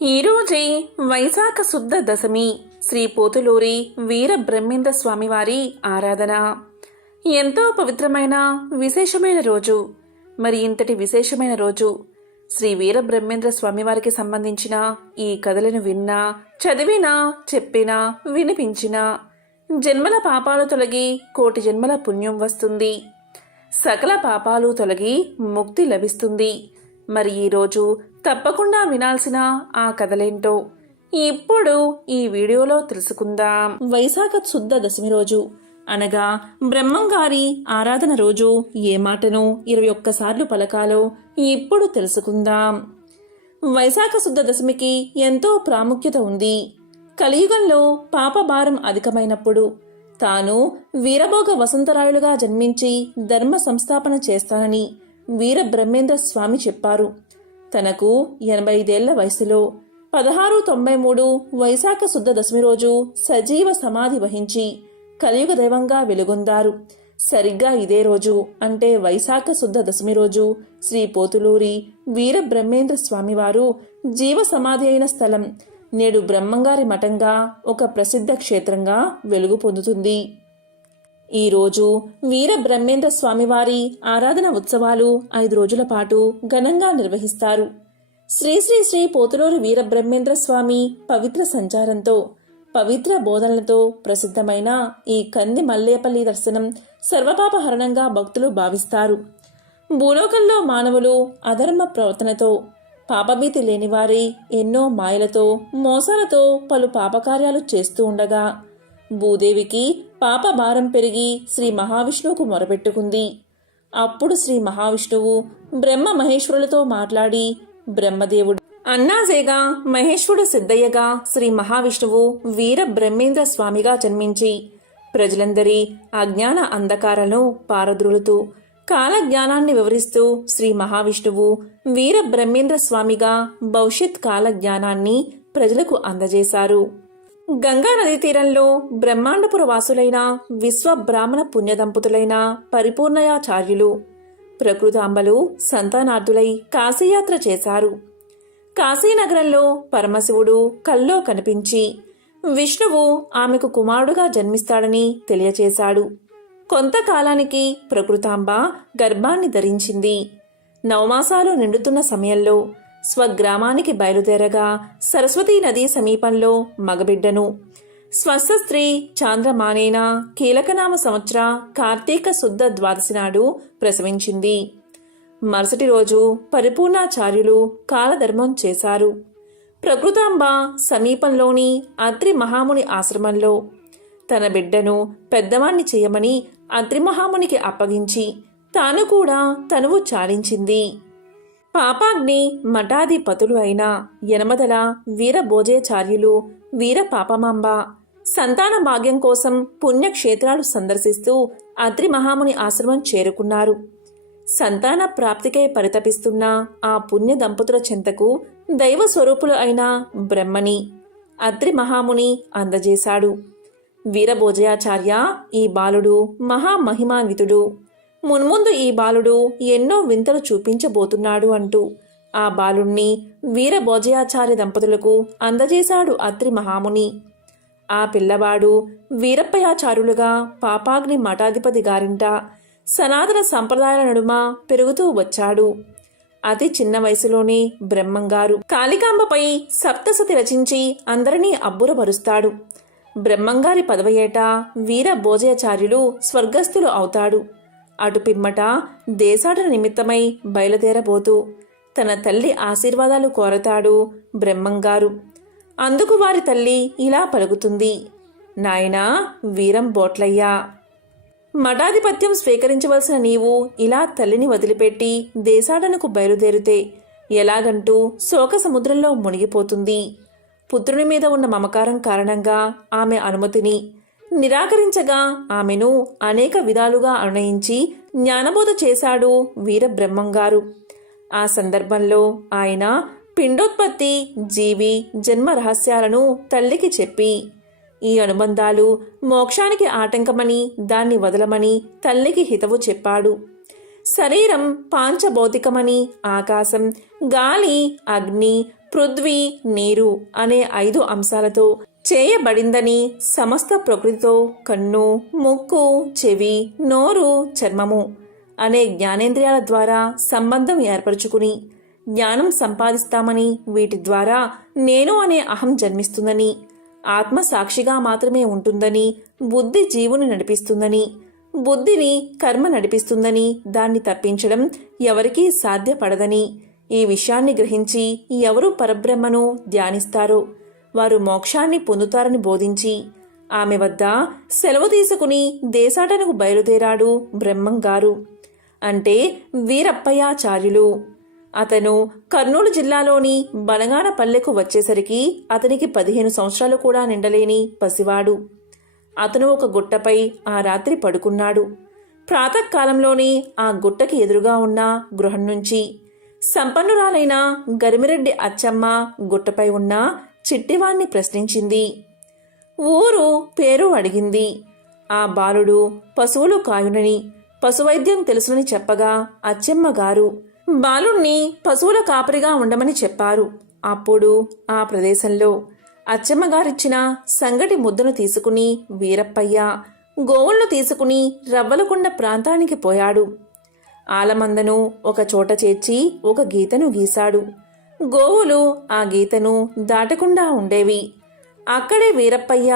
ఈరోజే వైశాఖ శుద్ధ దశమి శ్రీ పోతులూరి వీర బ్రహ్మేంద్ర స్వామివారి ఆరాధన. ఎంతో పవిత్రమైన విశేషమైన రోజు. మరి ఇంతటి విశేషమైన రోజు శ్రీ వీర బ్రహ్మేంద్ర స్వామివారికి సంబంధించిన ఈ కథలను విన్నా, చదివినా, చెప్పినా, వినిపించినా జన్మల పాపాలు తొలగి కోటి జన్మల పుణ్యం వస్తుంది. సకల పాపాలు తొలగి ముక్తి లభిస్తుంది. మరి ఈరోజు తప్పకుండా వినాల్సిన ఆ కథలేంటో ఇప్పుడు ఈ వీడియోలో తెలుసుకుందాం. వైశాఖ శుద్ధ దశమి రోజు అనగా బ్రహ్మంగారి ఆరాధన రోజు ఏ మాటను 21 సార్లు పలకాలో ఇప్పుడు తెలుసుకుందాం. వైశాఖ శుద్ధ దశమికి ఎంతో ప్రాముఖ్యత ఉంది. కలియుగంలో పాపభారం అధికమైనప్పుడు తాను వీరభోగ వసంతరాయులుగా జన్మించి ధర్మ సంస్థాపన చేస్తానని వీర బ్రహ్మేంద్ర స్వామి చెప్పారు. తనకు 85 ఏళ్ల వయసులో 1693 వైశాఖ శుద్ధ దశమి రోజు సజీవ సమాధి వహించి కలియుగ దైవంగా వెలుగొందారు. సరిగ్గా ఇదే రోజు అంటే వైశాఖ శుద్ధ దశమి రోజు శ్రీ పోతులూరి వీర బ్రహ్మేంద్ర స్వామివారు జీవ సమాధి అయిన స్థలం నేడు బ్రహ్మంగారి మఠంగా ఒక ప్రసిద్ధ క్షేత్రంగా వెలుగు పొందుతుంది. ఈరోజు వీర బ్రహ్మేంద్ర స్వామివారి ఆరాధన ఉత్సవాలు 5 రోజుల పాటు ఘనంగా నిర్వహిస్తారు. శ్రీ శ్రీ శ్రీ పోతులూరి వీర బ్రహ్మేంద్ర స్వామి పవిత్ర సంచారంతో, పవిత్ర బోధనలతో ప్రసిద్ధమైన ఈ కంది మల్లేపల్లి దర్శనం సర్వపాపహరణంగా భక్తులు భావిస్తారు. భూలోకంలో మానవులు అధర్మ ప్రవర్తనతో, పాపభీతి లేనివారి ఎన్నో మాయలతో, మోసాలతో పలు పాపకార్యాలు చేస్తూ ఉండగా భూదేవికి పాప భారం పెరిగి శ్రీ మహావిష్ణువుకు మొరపెట్టుకుంది. అప్పుడు శ్రీ మహావిష్ణువు బ్రహ్మ మహేశ్వరులతో మాట్లాడి బ్రహ్మదేవుడు అన్నాజేగా మహేశ్వరుడు సిద్ధయ్యగా శ్రీ మహావిష్ణువు వీర బ్రహ్మేంద్ర స్వామిగా జన్మించి ప్రజలందరి అజ్ఞాన అంధకారాలను పారద్రోలుతూ కాలజ్ఞానాన్ని వివరిస్తూ శ్రీ మహావిష్ణువు వీర బ్రహ్మేంద్ర స్వామిగా భవిష్యత్ కాల జ్ఞానాన్ని ప్రజలకు అందజేశారు. గంగా నదీ తీరంలో బ్రహ్మాండపుర వాసులైన విశ్వ బ్రాహ్మణ పుణ్యదంపతులైన పరిపూర్ణయాచార్యులు ప్రకృతాంబలు సంతానార్థులై కాశీయాత్ర చేశారు. కాశీనగరంలో పరమశివుడు కల్లో కనిపించి విష్ణువు ఆమెకు కుమారుడుగా జన్మిస్తాడని తెలియచేశాడు. కొంతకాలానికి ప్రకృతాంబ గర్భాన్ని ధరించింది. 9 మాసాలు నిండుతున్న సమయంలో స్వగ్రామానికి బయలుదేరగా సరస్వతీ నదీ సమీపంలో మగబిడ్డను స్వస్థ చాంద్రమానేన కీలకనామ సంవత్సర కార్తీక శుద్ధ ద్వాదశి నాడు ప్రసవించింది. మరుసటి రోజు పరిపూర్ణాచార్యులు కాలధర్మం చేశారు. ప్రకృతాంబ సమీపంలోని అత్రి మహాముని ఆశ్రమంలో తన బిడ్డను పెద్దవాణ్ణి చేయమని అత్రి మహామునికి అప్పగించి తాను కూడా తనువు చాలించింది. పాపాగ్ని మఠాధిపతులు అయిన యనమదల వీరభోజాచార్యులు వీర పాపమాంబ సంతాన భాగ్యం కోసం పుణ్యక్షేత్రాలు సందర్శిస్తూ అత్రి మహాముని ఆశ్రమం చేరుకున్నారు. సంతాన ప్రాప్తికై పరితపిస్తున్న ఆ పుణ్య దంపతుల చెంతకు దైవ స్వరూపులు అయిన బ్రహ్మని అత్రి మహాముని అందజేశాడు. వీరభోజాచార్య, ఈ బాలుడు మహామహిమాన్వితుడు. మున్ముందు ఈ బాలుడు ఎన్నో వింతలు చూపించబోతున్నాడు అంటూ ఆ బాలుణ్ణి వీరభోజాచార్య దంపతులకు అందజేశాడు అత్రి మహాముని. ఆ పిల్లవాడు వీరప్పయాచార్యులుగా పాపాగ్ని మఠాధిపతి గారింట సనాతన సంప్రదాయాల నడుమ పెరుగుతూ వచ్చాడు. అతి చిన్న వయసులోనే బ్రహ్మంగారు కాళికాంబపై సప్తసతి రచించి అందరినీ అబ్బురపరుస్తాడు. బ్రహ్మంగారి 10వ ఏట వీరభోజాచార్యులు స్వర్గస్థులు అవుతాడు. అటు పిమ్మట దేశాటన నిమిత్తమై బయలుదేరబోతూ తన తల్లి ఆశీర్వాదాలు కోరతాడు బ్రహ్మంగారు. అందుకు వారి తల్లి ఇలా పలుకుతుంది: నాయనా వీరం బోట్లయ్యా, మఠాధిపత్యం స్వీకరించవలసిన నీవు ఇలా తల్లిని వదిలిపెట్టి దేశాటనకు బయలుదేరితే ఎలాగంటూ శోక సముద్రంలో మునిగిపోతుంది. పుత్రుని మీద ఉన్న మమకారం కారణంగా ఆమె అనుమతిని నిరాకరించగా ఆమెను అనేక విధాలుగా అనునయించి జ్ఞానబోధ చేశాడు వీర బ్రహ్మంగారు. ఆ సందర్భంలో ఆయన పిండోత్పత్తి, జీవి జన్మ రహస్యాలను తల్లికి చెప్పి ఈ అనుబంధాలు మోక్షానికి ఆటంకమని దాన్ని వదలమని తల్లికి హితవు చెప్పాడు. శరీరం పాంచభౌతికమని, ఆకాశం, గాలి, అగ్ని, పృథ్వీ, నీరు అనే 5 అంశాలతో చేయబడిందని, సమస్త ప్రకృతితో కన్ను, ముక్కు, చెవి, నోరు, చర్మము అనే జ్ఞానేంద్రియాల ద్వారా సంబంధం ఏర్పరచుకుని జ్ఞానం సంపాదిస్తామని, వీటి ద్వారా నేను అనే అహం జన్మిస్తుందని, ఆత్మ సాక్షిగా మాత్రమే ఉంటుందని, బుద్ధి జీవుని నడిపిస్తుందని, బుద్ధిని కర్మ నడిపిస్తుందని, దాన్ని తప్పించడం ఎవరికీ సాధ్యపడదని, ఈ విషయాన్ని గ్రహించి ఎవరు పరబ్రహ్మను ధ్యానిస్తారో వారు మోక్షాన్ని పొందుతారని బోధించి ఆమె వద్ద సెలవు తీసుకుని దేశాటనకు బయలుదేరాడు బ్రహ్మంగారు, అంటే వీరప్పయాచార్యులు. అతను కర్నూలు జిల్లాలోని బనగానపల్లెకు వచ్చేసరికి అతనికి 15 సంవత్సరాలు కూడా నిండలేని పసివాడు. అతను ఒక గుట్టపై ఆ రాత్రి పడుకున్నాడు. ప్రాతకాలంలోనే ఆ గుట్టకి ఎదురుగా ఉన్న గృహం నుంచి సంపన్నురాలైన గరిమిరెడ్డి అచ్చమ్మ గుట్టపై ఉన్న చిట్టివాణ్ణి ప్రశ్నించింది. ఊరు పేరు అడిగింది. ఆ బాలుడు పశువులు కాయునని, పశువైద్యం తెలుసునని చెప్పగా అచ్చమ్మ గారు బాలుణ్ణి పశువుల కాపరిగా ఉండమని చెప్పారు. అప్పుడు ఆ ప్రదేశంలో అచ్చమ్మగారిచ్చిన సంగటి ముద్దను తీసుకుని వీరప్పయ్య గోవులను తీసుకుని రవ్వలకొండ ప్రాంతానికి పోయాడు. ఆలమందను ఒక చోట చేర్చి ఒక గీతను గీశాడు. గోవులు ఆ గీతను దాటకుండా ఉండేవి. అక్కడే వీరప్పయ్య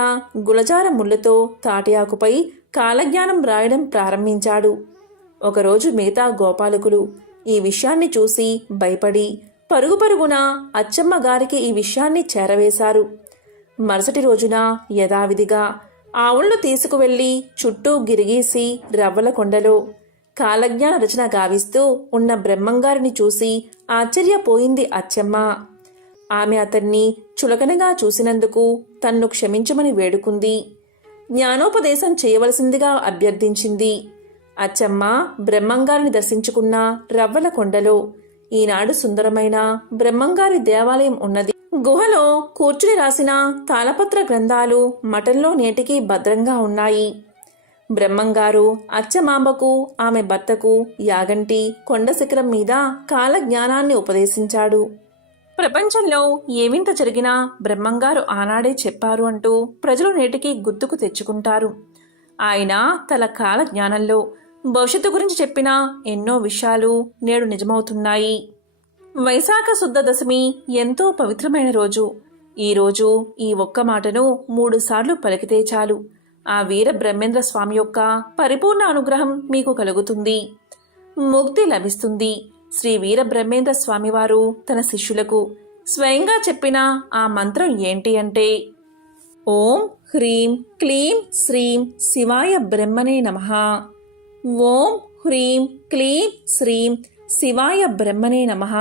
గులజార ముళ్ళతో తాటి ఆకుపై కాలజ్ఞానం రాయడం ప్రారంభించాడు. ఒకరోజు మిగతా గోపాలకులు ఈ విషయాన్ని చూసి భయపడి పరుగు పరుగున అచ్చమ్మ గారికి ఈ విషయాన్ని చేరవేశారు. మరుసటి రోజున యథావిధిగా ఆవులను తీసుకువెళ్లి చుట్టూ గిరిగీసి రవ్వల కొండలో కాలజ్ఞాన రచన గావిస్తూ ఉన్న బ్రహ్మంగారిని చూసి ఆశ్చర్యపోయింది అచ్చమ్మ. ఆమె అతన్ని చులకనగా చూసినందుకు తన్ను క్షమించమని వేడుకుంది. జ్ఞానోపదేశం చేయవలసిందిగా అభ్యర్థించింది. అచ్చమ్మ బ్రహ్మంగారిని దర్శించుకున్న రవ్వల కొండలో ఈనాడు సుందరమైన బ్రహ్మంగారి దేవాలయం ఉన్నది. గుహలో కూర్చుని రాసిన తాళపత్ర గ్రంథాలు మఠంలో నేటికి భద్రంగా ఉన్నాయి. బ్రహ్మంగారు అచ్చమాంబకు, ఆమె భర్తకు యాగంటి కొండ శిఖరం మీద కాలజ్ఞానాన్ని ఉపదేశించాడు. ప్రపంచంలో ఏవింత జరిగినా బ్రహ్మంగారు ఆనాడే చెప్పారు అంటూ ప్రజలు నేటికి గుర్తుకు తెచ్చుకుంటారు. ఆయన తన కాల జ్ఞానంలో భవిష్యత్తు గురించి చెప్పిన ఎన్నో విషయాలు నేడు నిజమవుతున్నాయి. వైశాఖ శుద్ధ దశమి ఎంతో పవిత్రమైన రోజు. ఈరోజు ఈ ఒక్క మాటను 3 సార్లు పలికితే చాలు ఆ వీర బ్రహ్మేంద్ర స్వామి యొక్క పరిపూర్ణ అనుగ్రహం మీకు కలుగుతుంది, ముక్తి లభిస్తుంది. శ్రీ వీర బ్రహ్మేంద్ర స్వామివారు తన శిష్యులకు స్వయంగా చెప్పిన ఆ మంత్రం ఏంటి అంటే, ఓం హ్రీం క్లీం శ్రీం శివాయ బ్రహ్మణే నమః. ఓం హ్రీం క్లీం శ్రీం శివాయ బ్రహ్మణే నమః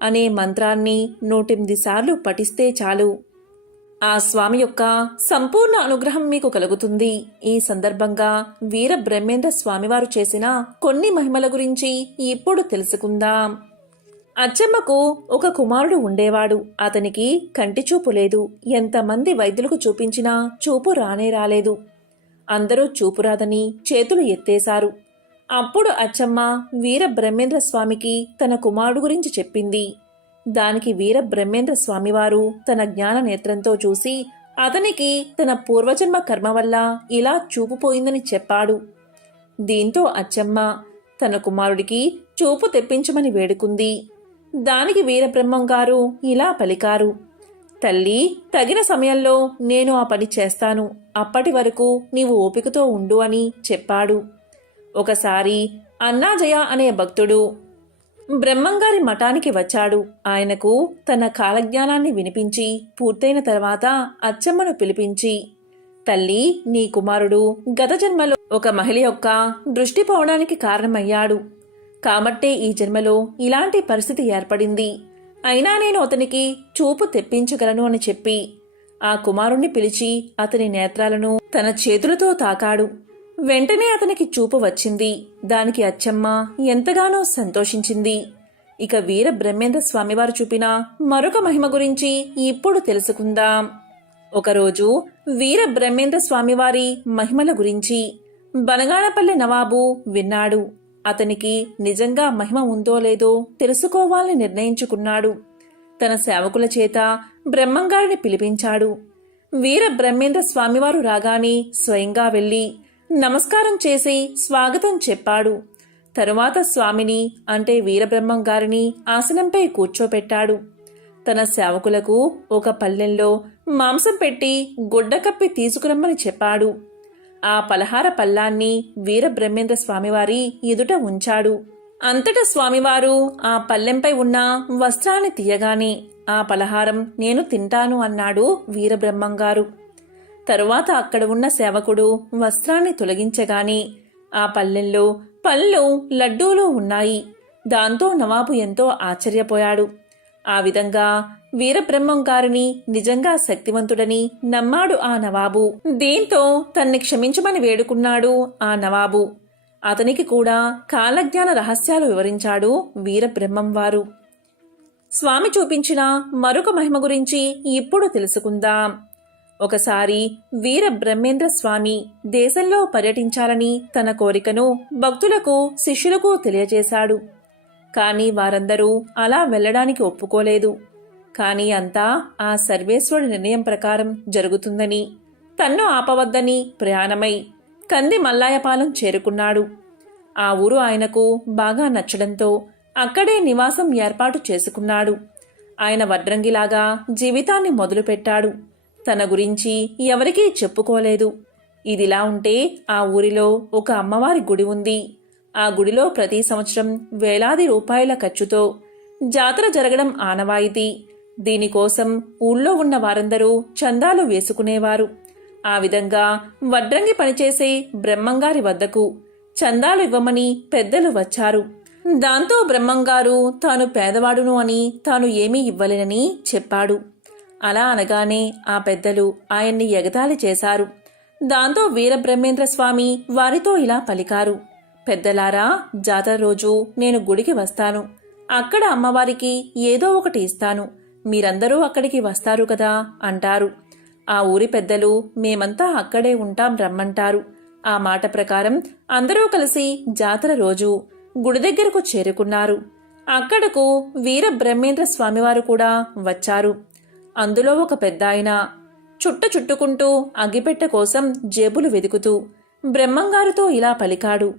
అనే మంత్రాన్ని 108 సార్లు పఠిస్తే చాలు ఆ స్వామి యొక్క సంపూర్ణ అనుగ్రహం మీకు కలుగుతుంది. ఈ సందర్భంగా వీర బ్రహ్మేంద్ర స్వామివారు చేసిన కొన్ని మహిమల గురించి ఇప్పుడు తెలుసుకుందాం. అచ్చమ్మకు ఒక కుమారుడు ఉండేవాడు. అతనికి కంటి చూపు లేదు. ఎంతమంది వైద్యులకు చూపించినా చూపు రానే రాలేదు. అందరూ చూపు రాదని చేతులు ఎత్తేశారు. అప్పుడు అచ్చమ్మ వీర బ్రహ్మేంద్ర స్వామికి తన కుమారుడు గురించి చెప్పింది. దానికి వీర బ్రహ్మేంద్ర స్వామివారు తన జ్ఞాన నేత్రంతో చూసి అతనికి తన పూర్వజన్మ కర్మ వల్ల ఇలా చూపు పోయిందని చెప్పాడు. దీంతో అచ్చమ్మ తన కుమారుడికి చూపు తెప్పించమని వేడుకుంది. దానికి వీరబ్రహ్మం గారు ఇలా పలికారు, తల్లి, తగిన సమయంలో నేను ఆ పని చేస్తాను. అప్పటి వరకు నీవు ఓపికతో ఉండు అని చెప్పాడు. ఒకసారి అన్నాజయ అనే భక్తుడు బ్రహ్మంగారి మఠానికి వచ్చాడు. ఆయనకు తన కాలజ్ఞానాన్ని వినిపించి పూర్తయిన తర్వాత అచ్చమ్మను పిలిపించి, తల్లి, నీ కుమారుడు గత జన్మలో ఒక మహిళ యొక్క దృష్టి పోవడానికి కారణమయ్యాడు. కాబట్టే ఈ జన్మలో ఇలాంటి పరిస్థితి ఏర్పడింది. అయినా నేను అతనికి చూపు తెప్పించగలను అని చెప్పి ఆ కుమారుణ్ణి పిలిచి అతని నేత్రాలను తన చేతులతో తాకాడు. వెంటనే అతనికి చూపు వచ్చింది. దానికి అచ్చమ్మ ఎంతగానో సంతోషించింది. ఇక వీర బ్రహ్మేంద్ర స్వామివారు చూపిన మరొక మహిమ గురించి ఇప్పుడు తెలుసుకుందాం. ఒకరోజు వీర బ్రహ్మేంద్ర స్వామివారి మహిమల గురించి బనగానపల్లె నవాబు విన్నాడు. అతనికి నిజంగా మహిమ ఉందో లేదో తెలుసుకోవాలని నిర్ణయించుకున్నాడు. తన సేవకుల చేత బ్రహ్మంగారిని పిలిపించాడు. వీర బ్రహ్మేంద్ర స్వామివారు రాగానే స్వయంగా వెళ్ళి నమస్కారం చేసి స్వాగతం చెప్పాడు. తరువాత స్వామిని అంటే వీరబ్రహ్మంగారిని ఆసనంపై కూర్చోపెట్టాడు. తన సేవకులకు ఒక పళ్ళెంలో మాంసం పెట్టి గుడ్డ కప్పి తీసుకురమ్మని చెప్పాడు. ఆ పలహార పళ్ళాన్ని వీరబ్రహ్మేంద్ర స్వామివారి ఎదుట ఉంచాడు. అంతటా స్వామివారు ఆ పళ్ళెంపై ఉన్న వస్త్రాన్ని తీయగానే ఆ పలహారం నేను తింటాను అన్నాడు వీరబ్రహ్మంగారు. తరువాత అక్కడ ఉన్న సేవకుడు వస్త్రాన్ని తొలగించగానే ఆ పళ్ళెంలో పళ్ళు లడ్డూలు ఉన్నాయి. దాంతో నవాబు ఎంతో ఆశ్చర్యపోయాడు. ఆ విధంగా వీరబ్రహ్మంగారిని నిజంగా శక్తివంతుడని నమ్మాడు ఆ నవాబు. దీంతో తన్ని క్షమించమని వేడుకున్నాడు ఆ నవాబు. అతనికి కూడా కాలజ్ఞాన రహస్యాలు వివరించాడు వీరబ్రహ్మంవారు. స్వామి చూపించిన మరొక మహిమ గురించి ఇప్పుడు తెలుసుకుందాం. ఒకసారి వీరబ్రహ్మేంద్ర స్వామి దేశంలో పర్యటించాలని తన కోరికను భక్తులకు శిష్యులకు తెలియజేశాడు. కానీ వారందరూ అలా వెళ్లడానికి ఒప్పుకోలేదు. కానీ అంతా ఆ సర్వేశ్వరుడి నిర్ణయం ప్రకారం జరుగుతుందని తన్ను ఆపవద్దని ప్రయాణమై కంది మల్లాయపాలెం చేరుకున్నాడు. ఆ ఊరు ఆయనకు బాగా నచ్చడంతో అక్కడే నివాసం ఏర్పాటు చేసుకున్నాడు. ఆయన వడ్రంగిలాగా జీవితాన్ని మొదలుపెట్టాడు. తన గురించి ఎవరికీ చెప్పుకోలేదు. ఇదిలా ఉంటే ఆ ఊరిలో ఒక అమ్మవారి గుడి ఉంది. ఆ గుడిలో ప్రతి సంవత్సరం వేలాది రూపాయల ఖర్చుతో జాతర జరగడం ఆనవాయితీ. దీనికోసం ఊళ్ళో ఉన్న వారందరూ చందాలు వేసుకునేవారు. ఆ విధంగా వడ్రంగి పనిచేసే బ్రహ్మంగారి వద్దకు చందాలు ఇవ్వమని పెద్దలు వచ్చారు. దాంతో బ్రహ్మంగారు తాను పేదవాడును అని తాను ఏమీ ఇవ్వలేనని చెప్పాడు. అలా అనగానే ఆ పెద్దలు ఆయన్ని ఎగతాళి చేశారు. దాంతో వీరబ్రహ్మేంద్ర స్వామి వారితో ఇలా పలికారు. పెద్దలారా, జాతర రోజు నేను గుడికి వస్తాను. అక్కడ అమ్మవారికి ఏదో ఒకటి ఇస్తాను. మీరందరూ అక్కడికి వస్తారు కదా అంటారు. ఆ ఊరి పెద్దలు మేమంతా అక్కడే ఉంటాం రమ్మంటారు. ఆ మాట ప్రకారం అందరూ కలిసి జాతర రోజు గుడి దగ్గరకు చేరుకున్నారు. అక్కడకు వీరబ్రహ్మేంద్ర స్వామివారు కూడా వచ్చారు. అందులో ఒక పెద్దాయన చుట్టుకుంటూ అగ్గిపెట్టె కోసం జేబులు వెదుకుతూ బ్రహ్మంగారితో ఇలా పలికాడు.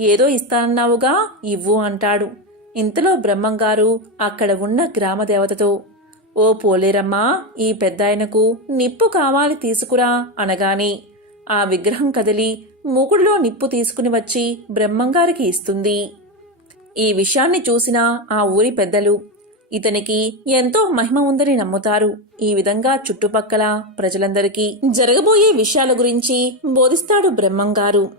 ఏదో ఇస్తానన్నావుగా, ఇవ్వు అంటాడు. ఇంతలో బ్రహ్మంగారు అక్కడ ఉన్న గ్రామదేవతతో, ఓ పోలేరమ్మా, ఈ పెద్దాయనకు నిప్పు కావాలి తీసుకురా అనగానే ఆ విగ్రహం కదిలి మూకుడులో నిప్పు తీసుకుని వచ్చి బ్రహ్మంగారికి ఇస్తుంది. ఈ విషయాన్ని చూసిన ఆ ఊరి పెద్దలు ఇతనికి ఎంతో మహిమ ఉందని నమ్ముతారు. ఈ విధంగా చుట్టుపక్కల ప్రజలందరికీ జరగబోయే విషయాల గురించి బోధిస్తాడు బ్రహ్మంగారు.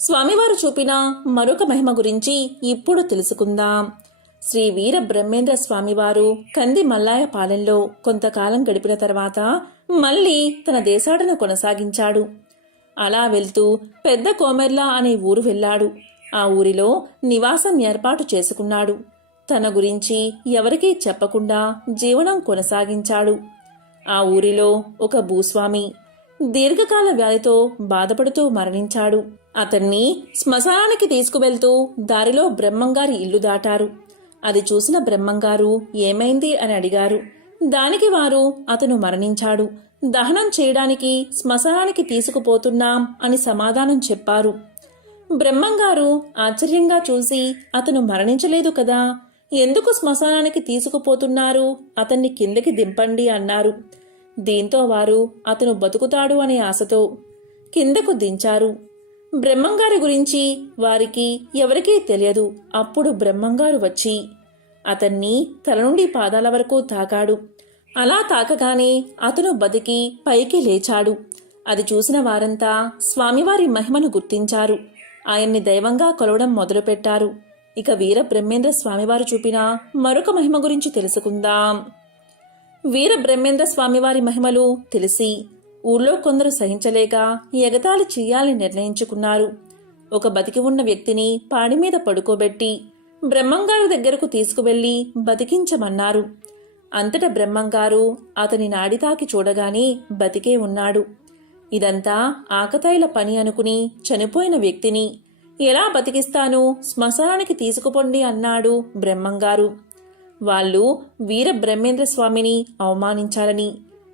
స్వామివారు చూపిన మరొక మహిమ గురించి ఇప్పుడు తెలుసుకుందాం. శ్రీ వీర బ్రహ్మేంద్ర స్వామివారు కంది మల్లాయపాలెంలో కొంతకాలం గడిపిన తర్వాత మళ్లీ తన దేశాటన కొనసాగించాడు. అలా వెళ్తూ పెద్ద కోమెర్ల అనే ఊరు వెళ్ళాడు. ఆ ఊరిలో నివాసం ఏర్పాటు చేసుకున్నాడు. తన గురించి ఎవరికీ చెప్పకుండా జీవనం కొనసాగించాడు. ఆ ఊరిలో ఒక భూస్వామి దీర్ఘకాల వ్యాధితో బాధపడుతూ మరణించాడు. అతన్ని శ్మశానానికి తీసుకువెళ్తూ దారిలో బ్రహ్మంగారి ఇల్లు దాటారు. అది చూసిన బ్రహ్మంగారు ఏమైంది అని అడిగారు. దానికి వారు అతను మరణించాడు, దహనం చేయడానికి శ్మశానానికి తీసుకుపోతున్నాం అని సమాధానం చెప్పారు. బ్రహ్మంగారు ఆశ్చర్యంగా చూసి, అతను మరణించలేదు కదా, ఎందుకు శ్మశానానికి తీసుకుపోతున్నారు, అతన్ని కిందకి దింపండి అన్నారు. దీంతో వారు అతను బతుకుతాడు అనే ఆశతో కిందకు దించారు. బ్రహ్మంగారి గురించి వారికి ఎవరికీ తెలియదు. అప్పుడు బ్రహ్మంగారు వచ్చి అతన్ని తల నుండి పాదాల వరకు తాకాడు. అలా తాకగానే అతను బతికి పైకి లేచాడు. అది చూసిన వారంతా స్వామివారి మహిమను గుర్తించారు. ఆయన్ని దైవంగా కొలవడం మొదలుపెట్టారు. ఇక వీర బ్రహ్మేంద్ర స్వామివారు చూపిన మరొక మహిమ గురించి తెలుసుకుందాం. వీర బ్రహ్మేంద్ర స్వామివారి మహిమలు తెలిసి ఊళ్ళో కొందరు సహించలేక ఎగతాళి చెయ్యాలని నిర్ణయించుకున్నారు. ఒక బతికి ఉన్న వ్యక్తిని పాడి మీద పడుకోబెట్టి బ్రహ్మంగారి దగ్గరకు తీసుకువెళ్లి బతికించమన్నారు. అంతటా బ్రహ్మంగారు అతని నాడితాకి చూడగానే బతికే ఉన్నాడు. ఇదంతా ఆకతాయిల పని అనుకుని చనిపోయిన వ్యక్తిని ఎలా బతికిస్తాను, శ్మశానానికి తీసుకుపోండి అన్నాడు బ్రహ్మంగారు. వాళ్ళు వీర బ్రహ్మేంద్ర స్వామిని అవమానించాలని.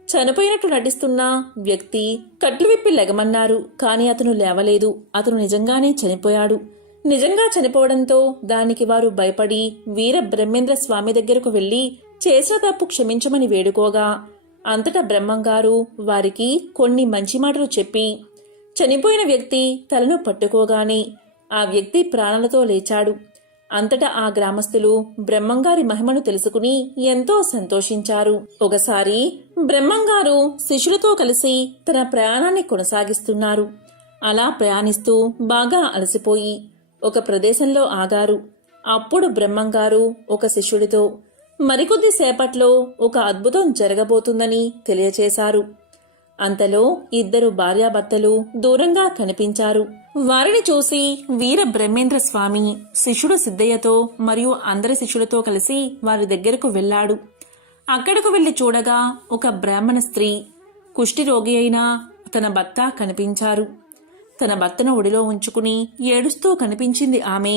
చనిపోయినట్టు నటిస్తున్న వ్యక్తి కట్లు విప్పి లెగమన్నారు, కానీ అతను లేవలేదు. అతను నిజంగానే చనిపోయాడు. నిజంగా చనిపోవడంతో దానికి వారు భయపడి వీర బ్రహ్మేంద్ర స్వామి దగ్గరకు వెళ్లి చేసిన తప్పు క్షమించమని వేడుకోగా, అంతటా బ్రహ్మంగారు వారికి కొన్ని మంచి మాటలు చెప్పి చనిపోయిన వ్యక్తి తలను పట్టుకోగానే ఆ వ్యక్తి ప్రాణాలతో లేచాడు. అంతటా ఆ గ్రామస్తులు బ్రహ్మంగారి మహిమను తెలుసుకుని ఎంతో సంతోషించారు. ఒకసారి బ్రహ్మంగారు శిష్యులతో కలిసి తన ప్రయాణాన్ని కొనసాగిస్తున్నారు. అలా ప్రయాణిస్తూ బాగా అలసిపోయి ఒక ప్రదేశంలో ఆగారు. అప్పుడు బ్రహ్మంగారు ఒక శిష్యుడితో మరికొద్ది సేపట్లో ఒక అద్భుతం జరగబోతుందని తెలియచేశారు. అంతలో ఇద్దరు భార్యాభర్తలు దూరంగా కనిపించారు. వారిని చూసి వీర బ్రహ్మేంద్ర స్వామి శిష్యుడు సిద్ధయ్యతో మరియు అందరి శిష్యులతో కలిసి వారి దగ్గరకు వెళ్లాడు. అక్కడకు వెళ్లి చూడగా ఒక బ్రాహ్మణ స్త్రీ కుష్ఠిరోగి అయిన తన భర్త కనిపించారు. తన భర్తను ఒడిలో ఉంచుకుని ఏడుస్తూ కనిపించింది ఆమె.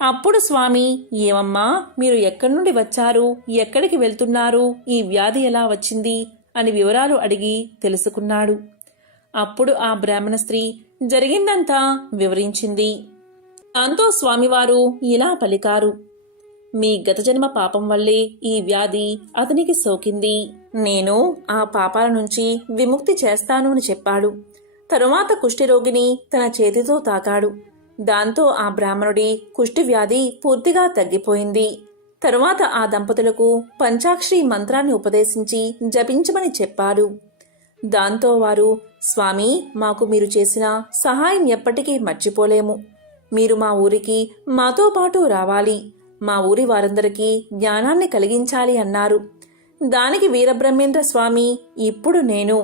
అప్పుడు స్వామి, ఏమమ్మా, మీరు ఎక్కడి నుండి వచ్చారు, ఎక్కడికి వెళ్తున్నారు, ఈ వ్యాధి ఎలా వచ్చింది అని వివరాలు అడిగి తెలుసుకున్నాడు. అప్పుడు ఆ బ్రాహ్మణ స్త్రీ జరిగిందంతా వివరించింది. దాంతో స్వామివారు ఇలా పలికారు, మీ గత జన్మ పాపం వల్లే ఈ వ్యాధి అతనికి సోకింది. నేను ఆ పాపాల నుంచి విముక్తి చేస్తాను అని చెప్పాడు. తరువాత కుష్ఠిరోగిని తన చేతితో తాకాడు. దాంతో ఆ బ్రాహ్మణుడి కుష్ఠి వ్యాధి పూర్తిగా తగ్గిపోయింది. తరువాత ఆ దంపతులకు పంచాక్షరి మంత్రాన్ని ఉపదేశించి జపించమని చెప్పాడు. దాంతో వారు, స్వామి, మాకు మీరు చేసిన సహాయం ఎప్పటికీ మర్చిపోలేము. మీరు మా ఊరికి మాతో పాటు రావాలి. మా ఊరి వారందరికీ జ్ఞానాన్ని కలిగించాలి అన్నారు. దానికి వీరబ్రహ్మేంద్ర స్వామి, ఇప్పుడు నేను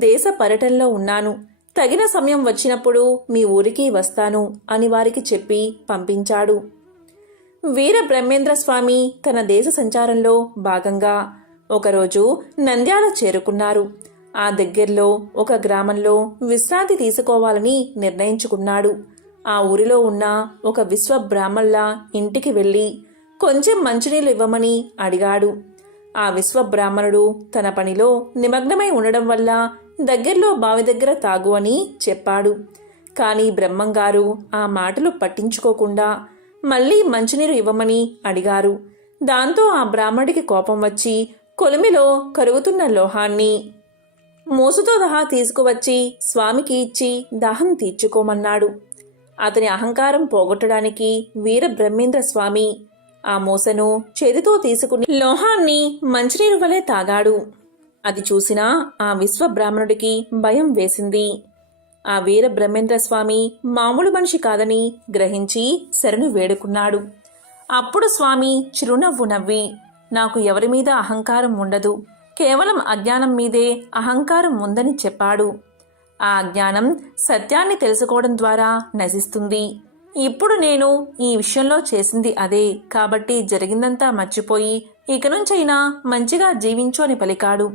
దేశ పర్యటనలో ఉన్నాను. తగిన సమయం వచ్చినప్పుడు మీ ఊరికి వస్తాను అని వారికి చెప్పి పంపించాడు. వీర బ్రహ్మేంద్ర స్వామి తన దేశ సంచారంలో భాగంగా ఒకరోజు నంద్యాల చేరుకున్నారు. ఆ దగ్గర్లో ఒక గ్రామంలో విశ్రాంతి తీసుకోవాలని నిర్ణయించుకున్నాడు. ఆ ఊరిలో ఉన్న ఒక విశ్వ బ్రాహ్మణుల ఇంటికి వెళ్లి కొంచెం మంచినీళ్ళు ఇవ్వమని అడిగాడు. ఆ విశ్వ బ్రాహ్మణుడు తన పనిలో నిమగ్నమై ఉండడం వల్ల దగ్గర్లో బావి దగ్గర తాగు అని చెప్పాడు. కానీ బ్రహ్మంగారు ఆ మాటలు పట్టించుకోకుండా మళ్లీ మంచినీరు ఇవ్వమని అడిగారు. దాంతో ఆ బ్రాహ్మడికి కోపం వచ్చి కొలిమిలో కరుగుతున్న లోహాన్ని మోసుతో సహా తీసుకువచ్చి స్వామికి ఇచ్చి దాహం తీర్చుకోమన్నాడు. అతని అహంకారం పోగొట్టడానికి వీర బ్రహ్మేంద్ర స్వామి ఆ మోసను చేతితో తీసుకుని లోహాన్ని మంచినీరు వలె తాగాడు. అది చూసిన ఆ విశ్వ బ్రాహ్మణుడికి భయం వేసింది. ఆ వీర బ్రహ్మేంద్ర స్వామి మామూలు మనిషి కాదని గ్రహించి శరణు వేడుకున్నాడు. అప్పుడు స్వామి చిరునవ్వు నవ్వి, నాకు ఎవరి మీద అహంకారం ఉండదు, కేవలం అజ్ఞానం మీదే అహంకారం ఉందని చెప్పాడు. ఆ అజ్ఞానం సత్యాన్ని తెలుసుకోవడం ద్వారా నశిస్తుంది. ఇప్పుడు నేను ఈ విషయంలో చేసింది అదే, కాబట్టి జరిగిందంతా మర్చిపోయి ఇక నుంచైనా మంచిగా జీవించు అని పలికాడు.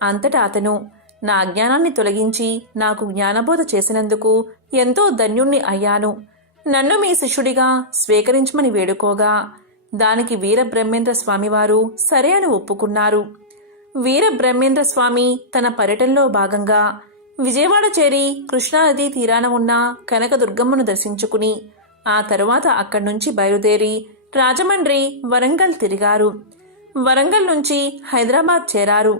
అంతటా అతను, నా అజ్ఞానాన్ని తొలగించి నాకు జ్ఞానబోధ చేసినందుకు ఎంతో ధన్యుణ్ణి అయ్యాను. నన్ను మీ శిష్యుడిగా స్వీకరించమని వేడుకోగా దానికి వీర బ్రహ్మేంద్ర స్వామివారు సరే అని ఒప్పుకున్నారు. వీర బ్రహ్మేంద్ర స్వామి తన పర్యటనలో భాగంగా విజయవాడ చేరి కృష్ణానదీ తీరాన ఉన్న కనకదుర్గమ్మను దర్శించుకుని ఆ తరువాత అక్కడి నుంచి బయలుదేరి రాజమండ్రి, వరంగల్ తిరిగారు. వరంగల్ నుంచి హైదరాబాద్ చేరారు.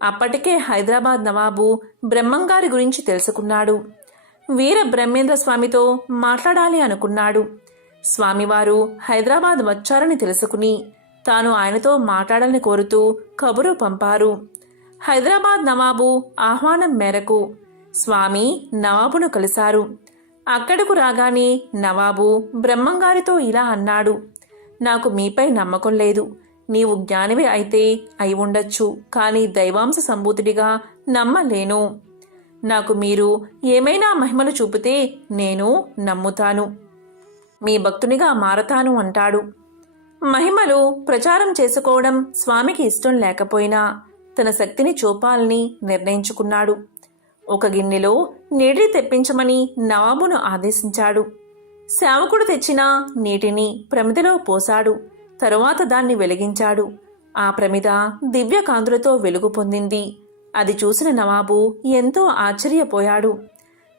అప్పటికే హైదరాబాద్ నవాబు బ్రహ్మంగారి గురించి తెలుసుకున్నాడు. వీర బ్రహ్మేంద్ర స్వామితో మాట్లాడాలి అనుకున్నాడు. స్వామివారు హైదరాబాద్ వచ్చారని తెలుసుకుని తాను ఆయనతో మాట్లాడాలని కోరుతూ కబురు పంపారు. హైదరాబాద్ నవాబు ఆహ్వానం మేరకు స్వామి నవాబును కలిశారు. అక్కడకు రాగానే నవాబు బ్రహ్మంగారితో ఇలా అన్నాడు, నాకు మీపై నమ్మకం లేదు. నీవు జ్ఞానివే అయితే అయి ఉండొచ్చు, కానీ దైవాంశ సంభూతుడిగా నమ్మలేను. నాకు మీరు ఏమైనా మహిమలు చూపితే నేను నమ్ముతాను, మీ భక్తునిగా మారతాను అంటాడు. మహిమలు ప్రచారం చేసుకోవడం స్వామికి ఇష్టం లేకపోయినా తన శక్తిని చూపాలని నిర్ణయించుకున్నాడు. ఒక గిన్నెలో నీటిని తెప్పించమని నవాబును ఆదేశించాడు. సేవకుడు తెచ్చిన నీటిని ప్రమిదలో పోశాడు. తరువాత దాన్ని వెలిగించాడు. ఆ ప్రమిద దివ్య కాంతులతో వెలుగు పొందింది. అది చూసిన నవాబు ఎంతో ఆశ్చర్యపోయాడు.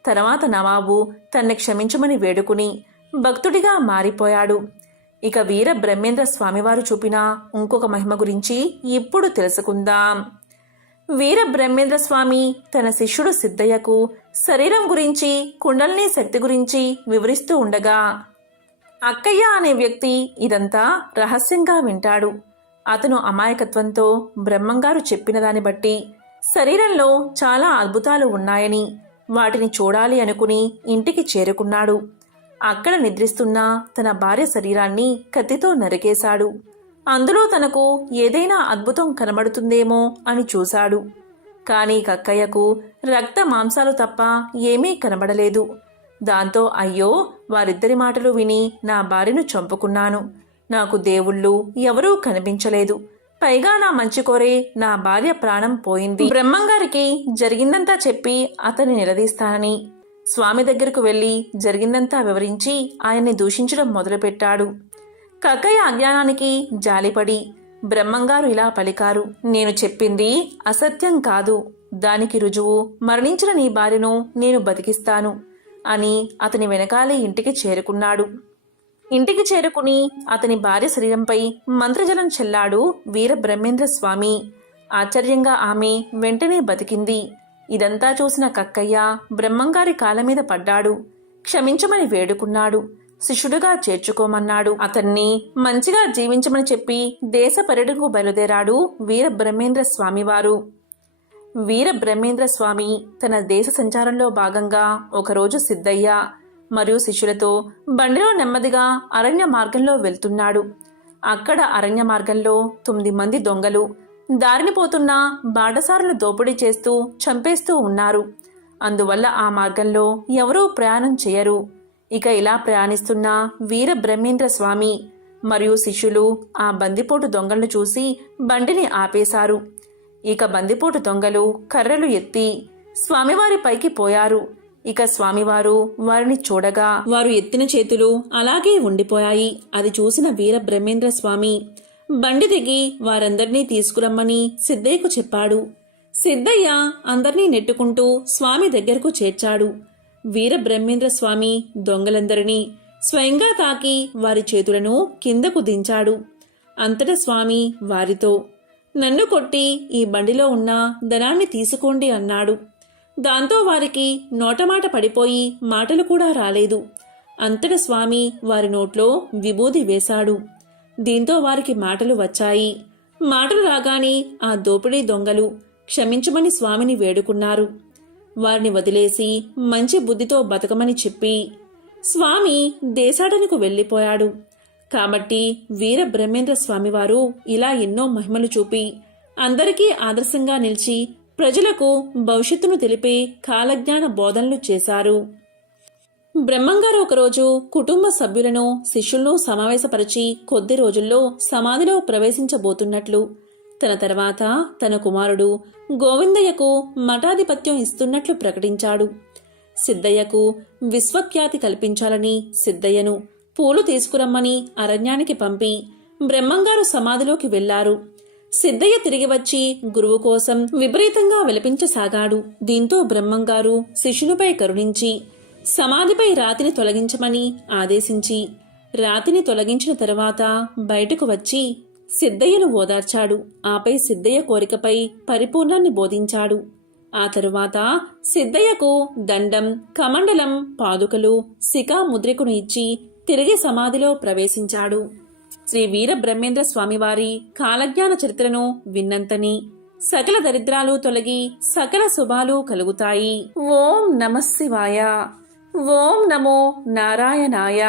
తర్వాత నవాబు తన్ని క్షమించమని వేడుకుని భక్తుడిగా మారిపోయాడు. ఇక వీర బ్రహ్మేంద్ర స్వామివారు చూపిన ఇంకొక మహిమ గురించి ఇప్పుడు తెలుసుకుందాం. వీర బ్రహ్మేంద్ర స్వామి తన శిష్యుడు సిద్ధయ్యకు శరీరం గురించి, కుండలిని శక్తి గురించి వివరిస్తూ ఉండగా అక్కయ్య అనే వ్యక్తి ఇదంతా రహస్యంగా వింటాడు. అతను అమాయకత్వంతో బ్రహ్మంగారు చెప్పిన దాన్ని బట్టి శరీరంలో చాలా అద్భుతాలు ఉన్నాయని, వాటిని చూడాలి అనుకుని ఇంటికి చేరుకున్నాడు. అక్కడ నిద్రిస్తున్న తన భార్య శరీరాన్ని కత్తితో నరికేశాడు. అందులో తనకు ఏదైనా అద్భుతం కనబడుతుందేమో అని చూశాడు. కానీ కక్కయ్యకు రక్త మాంసాలు తప్ప ఏమీ కనబడలేదు. దాంతో అయ్యో, వారిద్దరి మాటలు విని నా భార్యను చంపుకున్నాను. నాకు దేవుళ్ళు ఎవరూ కనిపించలేదు. పైగా నా మంచి కోరే నా భార్య ప్రాణం పోయింది. బ్రహ్మంగారికి జరిగిందంతా చెప్పి అతన్ని నిలదీస్తానని స్వామి దగ్గరకు వెళ్లి జరిగిందంతా వివరించి ఆయన్ని దూషించడం మొదలుపెట్టాడు. కక్కయ్య అజ్ఞానానికి జాలిపడి బ్రహ్మంగారు ఇలా పలికారు: నేను చెప్పింది అసత్యం కాదు. దానికి రుజువు మరణించిన నీ భార్యను నేను బతికిస్తాను అని అతని వెనకాలే ఇంటికి చేరుకున్నాడు. ఇంటికి చేరుకుని అతని భార్య శరీరంపై మంత్రజలం చెల్లాడు వీర బ్రహ్మేంద్ర స్వామి. ఆశ్చర్యంగా ఆమె వెంటనే బతికింది. ఇదంతా చూసిన కక్కయ్య బ్రహ్మంగారి కాళ్ళ మీద పడ్డాడు. క్షమించమని వేడుకున్నాడు. శిష్యుడిగా చేర్చుకోమన్నాడు. అతన్ని మంచిగా జీవించమని చెప్పి దేశ పర్యటనకు బయలుదేరాడు వీర బ్రహ్మేంద్ర స్వామివారు. వీర బ్రహ్మేంద్ర స్వామి తన దేశ సంచారంలో భాగంగా ఒకరోజు సిద్ధయ్య మరియు శిష్యులతో బండిలో నెమ్మదిగా అరణ్య మార్గంలో వెళ్తున్నాడు. అక్కడ అరణ్య మార్గంలో 9 మంది దొంగలు దారిని పోతున్న బాటసారులు దోపిడీ చేస్తూ చంపేస్తూ ఉన్నారు. అందువల్ల ఆ మార్గంలో ఎవరూ ప్రయాణం చేయరు. ఇక ఇలా ప్రయాణిస్తున్న వీర బ్రహ్మేంద్ర స్వామి మరియు శిష్యులు ఆ బందిపోటు దొంగలను చూసి బండిని ఆపేశారు. ఇక బందిపోటు దొంగలు కర్రలు ఎత్తి స్వామివారి పైకి పోయారు. ఇక స్వామివారు వారిని చూడగా వారు ఎత్తిన చేతులు అలాగే ఉండిపోయాయి. అది చూసిన వీర బ్రహ్మేంద్ర స్వామి బండి దిగి వారందర్నీ తీసుకురమ్మని సిద్ధయ్యకు చెప్పాడు. సిద్ధయ్య అందర్నీ నెట్టుకుంటూ స్వామి దగ్గరకు చేర్చాడు. వీర బ్రహ్మేంద్ర స్వామి దొంగలందరినీ స్వయంగా తాకి వారి చేతులను కిందకు దించాడు. అంతటా స్వామి వారితో, నన్ను కొట్టి ఈ బండిలో ఉన్న ధనాన్ని తీసుకోండి అన్నాడు. దాంతో వారికి నోటమాట పడిపోయి మాటలు కూడా రాలేదు. అంతటా స్వామి వారి నోట్లో విభూది వేశాడు. దీంతో వారికి మాటలు వచ్చాయి. మాటలు రాగానే ఆ దోపిడీ దొంగలు క్షమించమని స్వామిని వేడుకున్నారు. వారిని వదిలేసి మంచి బుద్ధితో బతకమని చెప్పి స్వామి దేశాటనకు వెళ్ళిపోయాడు. కాబట్టి వీర బ్రహ్మేంద్ర స్వామివారు ఇలా ఎన్నో మహిమలు చూపి అందరికీ ఆదర్శంగా నిలిచి ప్రజలకు భవిష్యత్తును తెలిపే కాలజ్ఞాన బోధనలు చేశారు. బ్రహ్మంగారు ఒకరోజు కుటుంబ సభ్యులను శిష్యులను సమావేశపరిచి కొద్ది రోజుల్లో సమాధిలో ప్రవేశించబోతున్నట్లు, తన తర్వాత తన కుమారుడు గోవిందయ్యకు మఠాధిపత్యం ఇస్తున్నట్లు ప్రకటించాడు. సిద్ధయ్యకు విశ్వఖ్యాతి కల్పించాలని సిద్ధయ్యను పూలు తీసుకురమ్మని అరణ్యానికి పంపి బ్రహ్మంగారు సమాధిలోకి వెళ్లారు. సిద్ధయ్య తిరిగి వచ్చి గురువు కోసం విపరీతంగా విలపించసాగాడు. దీంతో బ్రహ్మంగారు శిష్యునిపై కరుణించి సమాధిపై రాతిని తొలగించమని ఆదేశించి రాతిని తొలగించిన తరువాత బయటకు వచ్చి సిద్ధయ్యను ఓదార్చాడు. ఆపై సిద్ధయ్య కోరికపై పరిపూర్ణాన్ని బోధించాడు. ఆ తరువాత సిద్ధయ్యకు దండం, కమండలం, పాదుకలు, శిఖా ముద్రికను ఇచ్చి తిరిగి సమాధిలో ప్రవేశించాడు. శ్రీ వీర బ్రహ్మేంద్ర స్వామివారి కాలజ్ఞాన చరిత్రను విన్నంతని సకల దరిద్రాలు తొలగి సకల శుభాలు కలుగుతాయి. ఓం నమః శివాయ. ఓం నమో నారాయణాయ.